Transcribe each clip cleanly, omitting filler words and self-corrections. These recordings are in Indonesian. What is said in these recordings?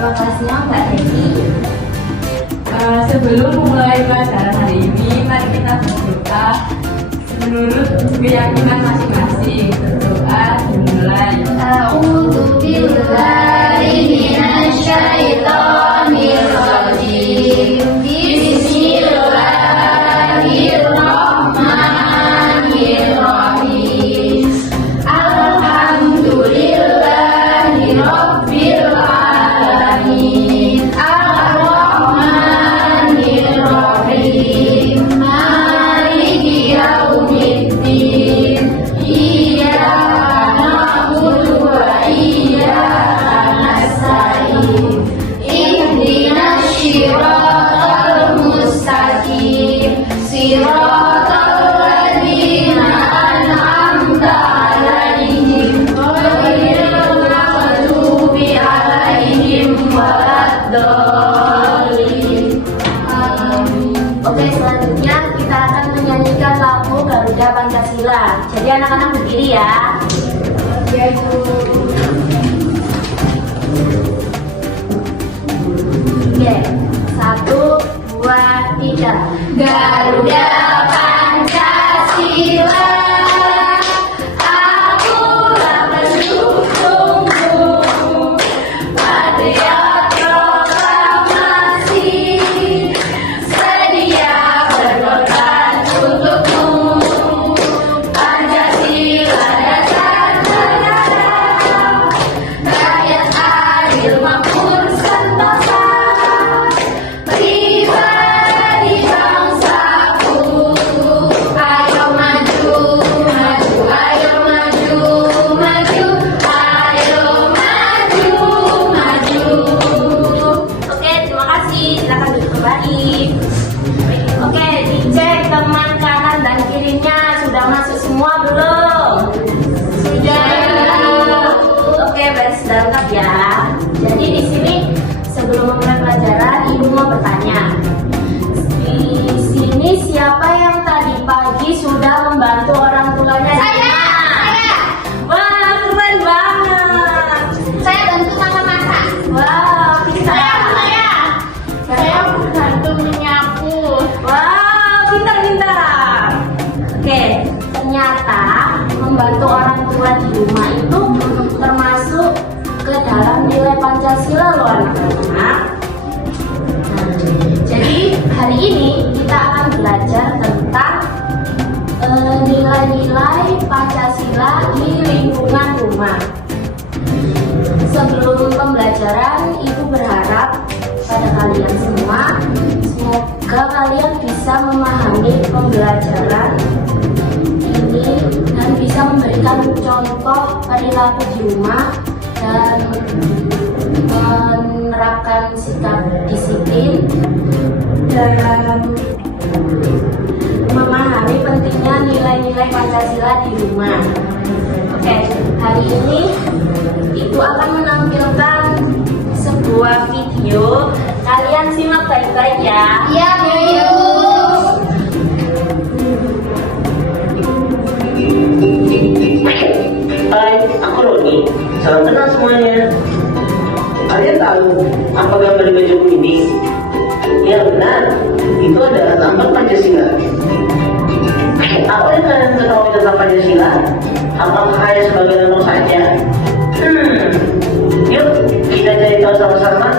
Terima kasih Mbak Devi. Sebelum memulai pelajaran hari ini, mari kita berdoa menurut keyakinan masing-masing. Berdoa dimulai. A'udzu billahi minasyaitonir rajim. Bismillahirrahmanirrahim. Alhamdulillahi rabbil alamin. Ar-Rahmanir Rahim. Maliki yaumiddin. Iyyaka na'budu wa iyyaka nasta'in. Ihdinas siratal mustaqim. Siratal ladzina an'amta 'alaihim ghairil maghdubi 'alaihim waladdallin. Oke, selanjutnya kita akan menyanyikan lagu Garuda Pancasila. Jadi anak-anak berdiri ya. Oke, 1, 2, 3. Garuda Pancasila, akulah pendukungmu, patriot proklamasi, sedia berkorban untukmu. Pancasila dasar negara, rakyat adil makmur sentosa, pribadi bangsaku. Ayo maju, maju, ayo maju, maju, ayo maju, maju. Oke, terima kasih. Silakan duduk kembali. Oke, dicek teman kanan dan kirinya sudah masuk semua belum? Sudah. Oke, beres dan lengkap ya. Jadi di sini sebelum memulai pelajaran, ibu mau bertanya. Di sini siapa yang tadi pagi sudah membantu orang tuanya? Saya. Wah, keren banget. Saya bantu mama masak. Wah, pintar. Saya bantu menyapu. Wah, pintar-pintar. Oke, ternyata membantu orang tua di rumah itu termasuk ke dalam nilai Pancasila loh anak-anak. Jadi hari ini kita akan belajar tentang nilai-nilai Pancasila di lingkungan rumah. Sebelum pembelajaran, ibu berharap pada kalian semua, semoga kalian bisa memahami pembelajaran ini dan bisa memberikan contoh perilaku di rumah dan menerapkan sikap disiplin dan memahami pentingnya nilai-nilai Pancasila di rumah. Oke, hari ini ibu akan menampilkan sebuah video. Kalian simak baik-baik ya. Iya, Bu. Hai, aku Roni. Salam kenal semuanya. Kalian tahu apa gambar di bajuku ini? Ya benar, itu adalah lambang Pancasila. Apa yang kalian ketahui tentang Pancasila? Apakah hanya sebagai lambang saja? Yuk kita cari tahu sama-sama.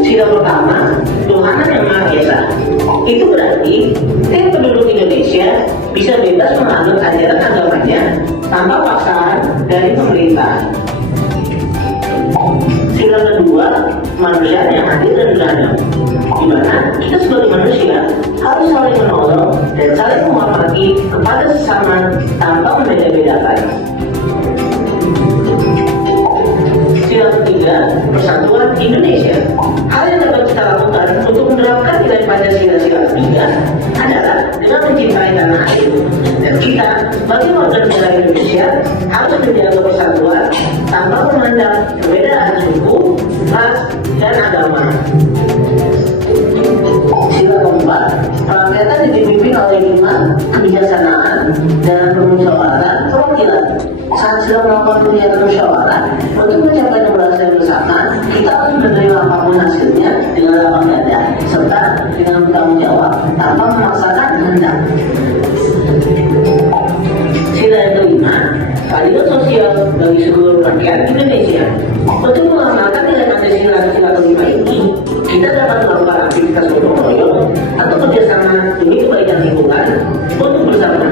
Sila pertama, Tuhanan Yang Maha Esa. Itu berarti setiap penduduk Indonesia bisa bebas menganut ajaran agamanya tanpa paksaan dari pemerintah. Sila kedua, manusia yang adil dan beradab, di mana kita sebagai manusia harus saling menolong dan saling menghormati kepada sesama tanpa membeda-bedakan. Sila ketiga, persatuan Indonesia. Hal yang dapat kita lakukan untuk menerapkan nilai Pancasila sila ketiga adalah dengan mencintai tanah air. Dan kita, sebagai warga negara Indonesia, harus menjaga persatuan tanpa memandang bersama. Sila keempat, perakyatan dipimpin oleh 5 kebijaksanaan dan permusyawaratan perwakilan. Saat sedang melakukan kegiatan musyawarah untuk mencapai keberhasilan bersama, kita harus menerima apapun hasilnya dengan lapang dada serta dengan bertanggung jawab tanpa memaksakan kehendak. Sila yang kelima, keadilan sosial bagi seluruh rakyat Indonesia. Untuk mengamalkan nilai Pancasila sila kelima ini, kita dapat melakukan aktivitas gotong royong atau kerjasama demi kebaikan lingkungan untuk bersama.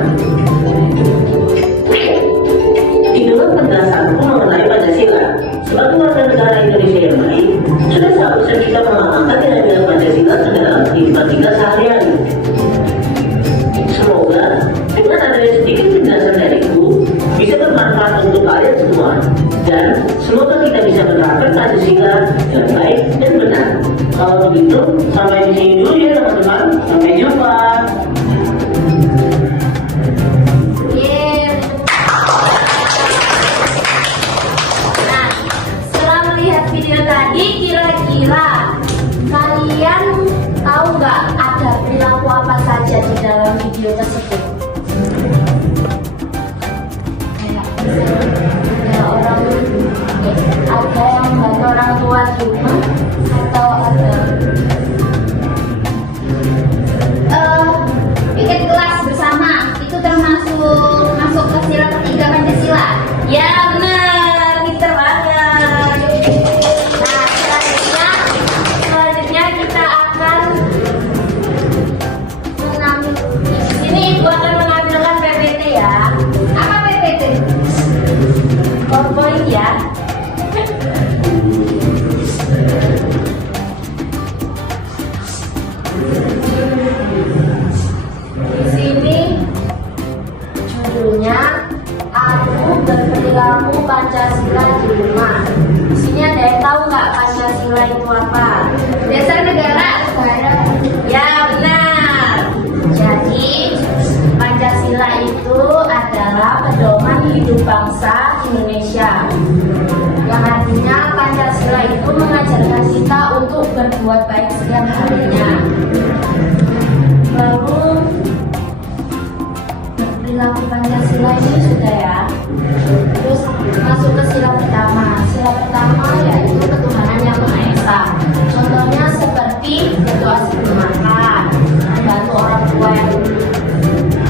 Itulah penjelasanku mengenai Pancasila. Sebagai warga negara Indonesia yang baik, sudah seharusnya kita mengamalkan nilai-nilai Pancasila dalam kehidupan kita sehari-hari. Semoga dengan adanya sedikit penjelasan dariku bisa bermanfaat untuk kalian semua, dan semoga kita bisa menerapkan Pancasila dengan baik dan benar. Kalau begitu, sampai di sini dulu ya teman-teman. Sampai jumpa. Nah, setelah melihat video tadi, kira-kira kalian tahu nggak ada perilaku apa saja di dalam video tersebut? Ada yang membantu orang tua di rumah, atau ada bikin kelas bersama, itu termasuk masuk ke sila ketiga Pancasila. ya benar, pinter banget. Nah, selanjutnya kita akan mengambil, di sini ibu akan mengambilkan PPT ya. Apa PPT? PowerPoint ya. Di sini judulnya Aku Berperilaku Pancasila di Rumah. Di sini ada yang tahu nggak Pancasila itu apa? Dasar negara. Ya benar. Jadi Pancasila itu adalah pedoman hidup bangsa Indonesia. Yang artinya Pancasila itu mengajarkan kita untuk berbuat baik setiap harinya. Lalu berperilaku Pancasila ini sudah ya. Terus masuk ke sila pertama. Sila pertama yaitu ketuhanan yang Maha Esa. Contohnya seperti berdoa sebelum makan, membantu orang tua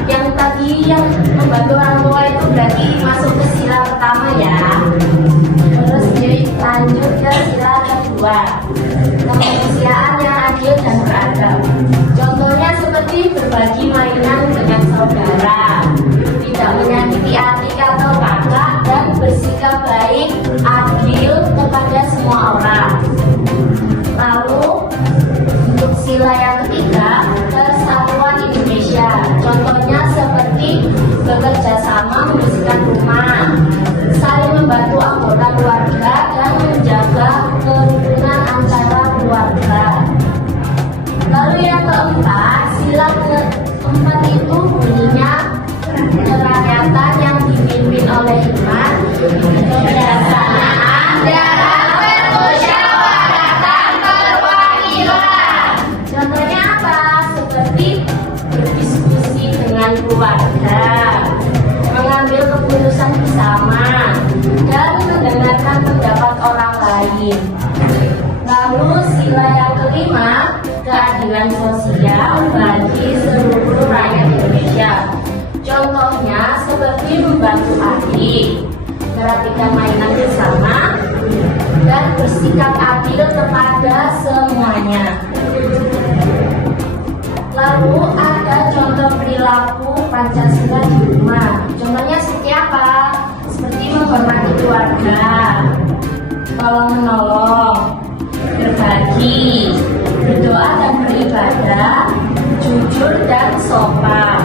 yang tadi yang membantu orang tua itu berarti masuk ke sila pertama ya. Terus lanjut ke sila kedua, kemanusiaan yang adil dan beradab. Contohnya seperti berbagi mainan dengan saudara, tidak menyakiti adik atau kakak, dan bersikap baik, adil kepada semua orang. Lalu untuk sila yang ketiga, kesatuan Indonesia. Contohnya seperti bekerja sama membersihkan rumah, saling membantu anggota keluarga, dan menjaga kerukunan antara keluarga. Lalu yang keempat, sila keempat itu bunyinya kerakyatan yang dipimpin oleh hikmat, kebijaksanaan, dan permusyawaratan perwakilan. Contohnya apa? Seperti berdiskusi dengan keluarga, mengambil keputusan bersama, dan mendengarkan pendapat orang lain. Lalu sila yang kelima, keadilan sosial bagi seluruh rakyat Indonesia. Contohnya seperti membantu adik, merapikan mainan bersama, dan bersikap adil kepada semuanya. Lalu ada contoh perilaku Pancasila di rumah. Contohnya seperti apa? Seperti menghormati keluarga, tolong menolong, berbagi, berdoa dan beribadah, jujur dan sopan.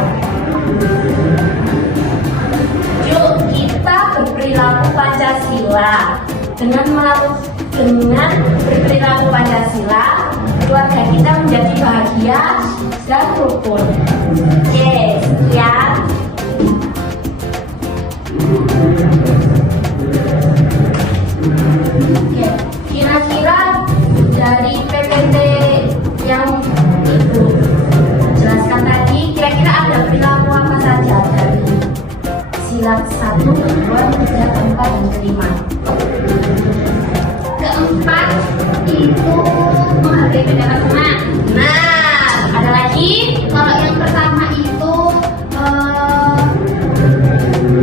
Yuk kita berperilaku Pancasila. Dengan berperilaku Pancasila, keluarga kita menjadi bahagia dan rukun. Oke, sekian. Oke, kira-kira dari diterima. Keempat itu menghargai pendapat teman. Nah, ada lagi? Kalau yang pertama itu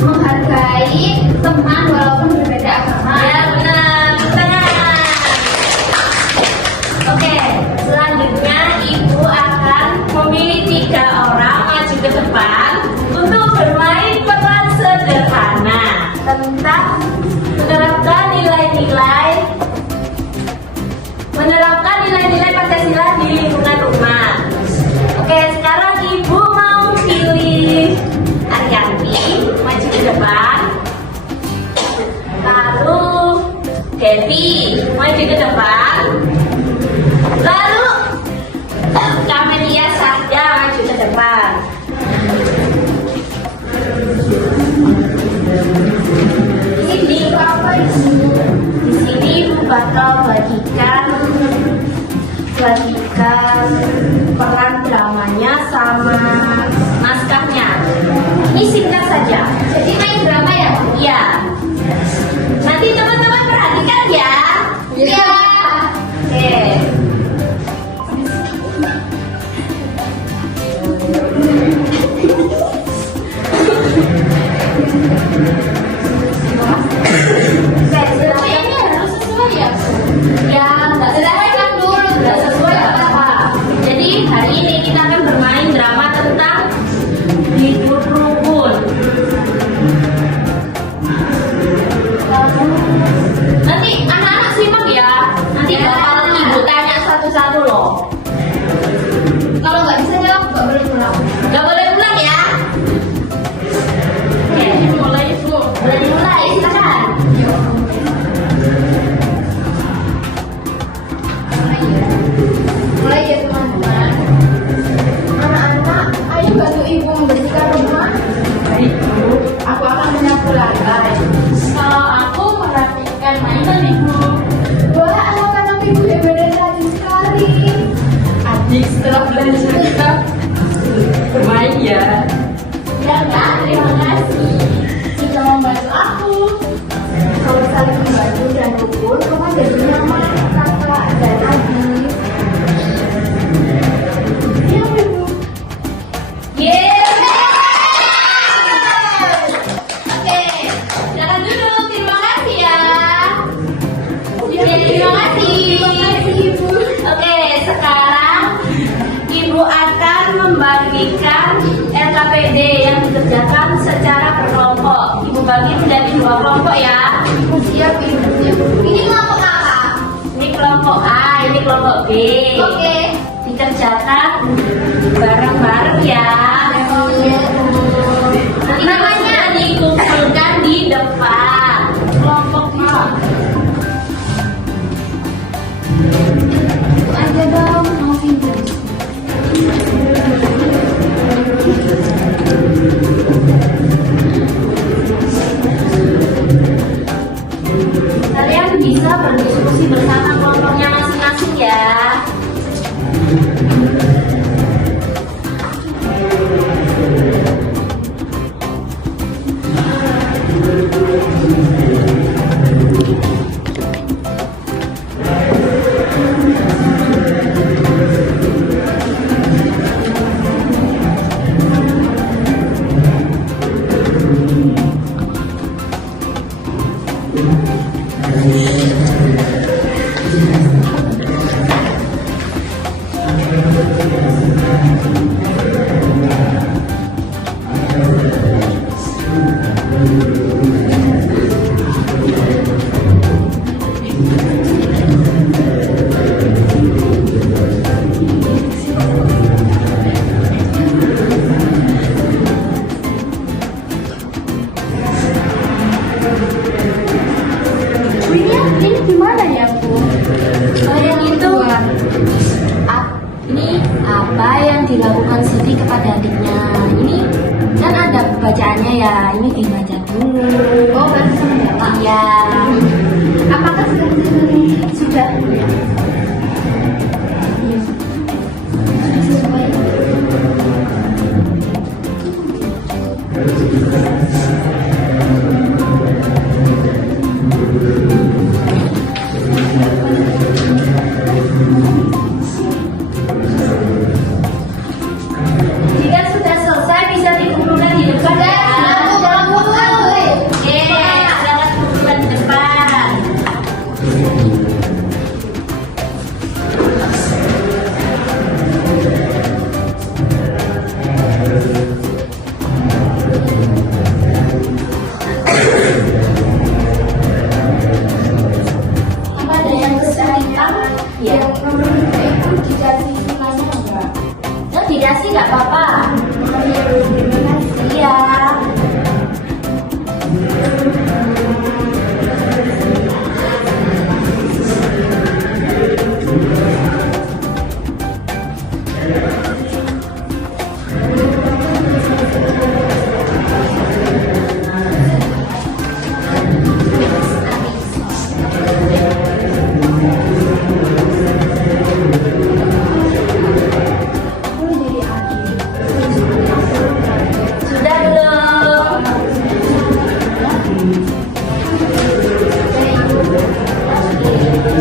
menghargai teman walaupun berbeda agama. Ya benar, benar. Oke, selanjutnya ibu akan memilih 3 orang maju ke depan untuk bermain peran sederhana tentang menerapkan nilai-nilai Pancasila di lingkungan rumah. Oke, sekarang ibu mau pilih Arianti maju ke depan. Lalu Devi maju ke depan. Lalu Kamelia Sarja maju ke depan. Di sini ibu bakal bagikan peran dramanya sama naskahnya. Ini singkat saja. Jadi main drama ya? Iya. Nanti teman-teman perhatikan ya. Iya. Oke. Semuanya harus sesuai ya? Ya, nggak Selesaikan dulu. nggak sesuai nggak apa-apa. Jadi hari ini kita akan bermain drama tentang hidup rukun. Nanti anak-anak simak ya. Nanti bakal ibu tanya satu-satu loh. Kalau nggak bisa jawab nggak boleh pulang. Nggak boleh ulang ya. Oke, mulai ibu. Boleh dimulai, silakan. Mulai ya teman-teman. Anak-anak, ayo bantu ibu membersihkan rumah. Baik, Bu. Aku akan menyapu lantai. Kalau aku merapikan mainan ibu. Wah, anak-anak ibu hebat dan rajin sekali. Adik, setelah belajar kita bermain ya. Ya kan, terima kasih. Sudah membantu aku. Kalau saling membantu dan rukun, rumah jadi nyaman, kakak dan adik. Ya, ibu. Oke, jangan duduk. Terima kasih ya. Terima kasih. Ibu. Oke, sekarang ibu akan membagikan LKPD yang dikerjakan secara berkelompok. Ibu bagi menjadi 2 kelompok ya. Siap, ibu. Ini kelompok apa? Ini kelompok A, ini kelompok B. Oke. Dikerjakan bareng-bareng ya. Nanti namanya dikumpulkan di depan kelompoknya. Itu aja dong, mau pinjam. Kalian bisa berdiskusi bersama kelompoknya masing-masing ya. Ini gimana ya, Bu? Yang itu ini apa yang dilakukan Siti kepada adiknya. Ini kan ada bacaannya ya. Ini dibaca dulu. Oh, baru sama Ya. Apakah sudah? Sesuai.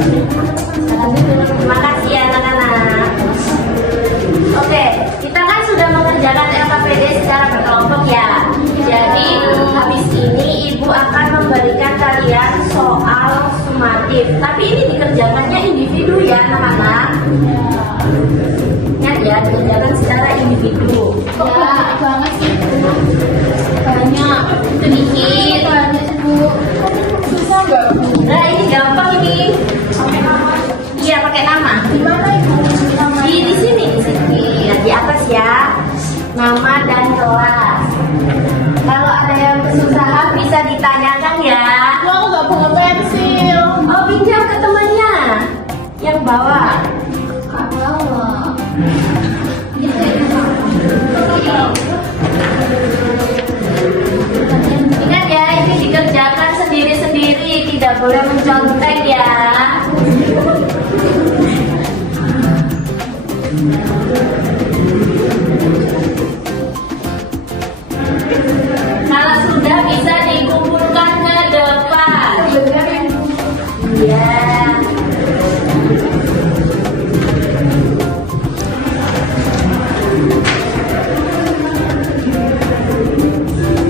Terima kasih ya anak-anak. Oke, kita kan sudah mengerjakan LKPD secara berkelompok ya. Jadi habis ini ibu akan memberikan kalian soal sumatif. Tapi ini dikerjakannya individu ya anak-anak. Ingat ya, dikerjakan secara individu. Ya, banget sih Bu. Banyak. Sedikit. Banyak sih Bu. Susah nggak Bu? Nah ini gampang ini. Pakai nama. Iya pakai nama. Di mana Ibu namanya? Di sini di atas ya. Nama dan kelas. Kalau ada yang kesusahan bisa ditanyakan ya. Bu, aku nggak bawa pensil. Oh pinjam ke temannya yang bawa. Kak bawa. Ingat ya ini dikerjakan sendiri-sendiri, tidak boleh mencontek ya. Kalau sudah bisa dikumpulkan ke depan. Iya.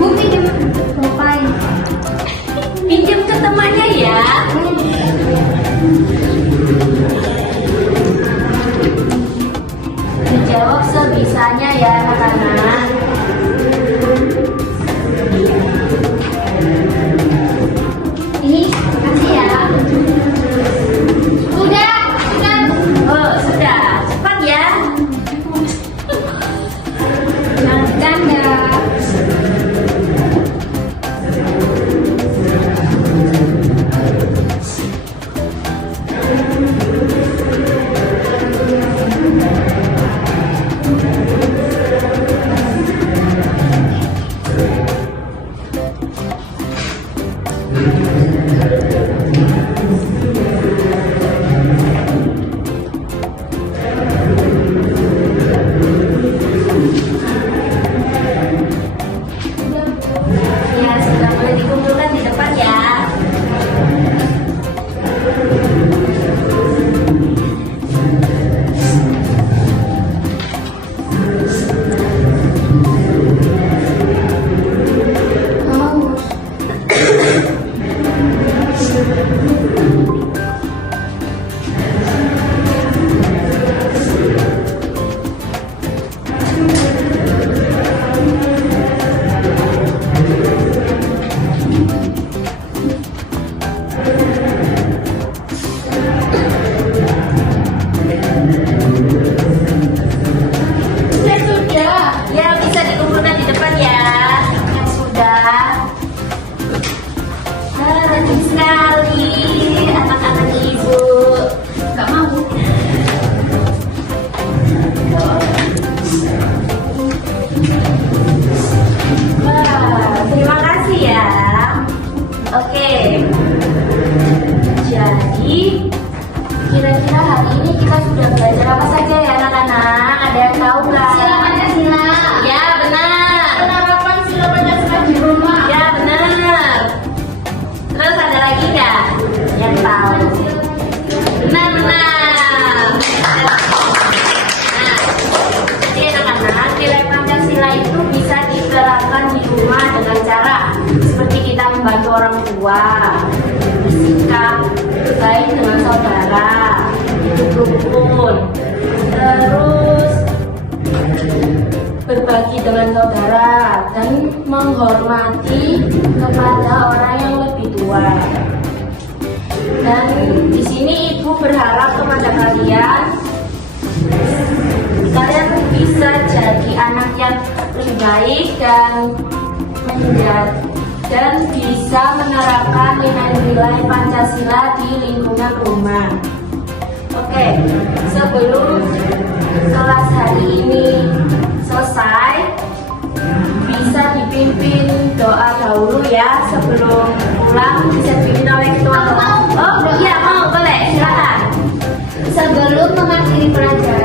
Bu, pinjam ngapain? Pinjam ke temannya ya. Dijawab sebisanya ya anak-anak. Ini, makasih ya. Udah, kan? Oh sudah, cepat ya. Kan ya. Ya sudah boleh dikumpulkan di depan ya. Sudah. Ya bisa dikumpulkan di depan ya. Yang sudah. Rajin sekali anak-anak ibu. Gak mau. Wah, terima kasih ya. Oke. Jadi kira-kira hari ini kita sudah belajar apa saja ya anak-anak? Ada yang tahu nggak? Sila Pancasila. Ya benar. Penerapan sila Pancasila di rumah. Ya benar. Terus ada lagi nggak yang tahu? Benar-benar. Nah, jadi anak-anak nilai Pancasila itu bisa diterapkan di rumah dengan cara seperti kita membantu orang tua, bersikap baik dengan saudara, hidup rukun, terus berbagi dengan saudara dan menghormati kepada orang yang lebih tua. Dan di sini ibu berharap kepada kalian bisa jadi anak yang lebih baik dan bisa menerapkan nilai-nilai Pancasila di lingkungan rumah. Oke, sebelum kelas hari ini selesai, bisa dipimpin doa dahulu ya sebelum pulang, bisa dipimpin oleh ketua. Mau. Oh iya mau, boleh silakan. Sebelum mengakhiri pelajaran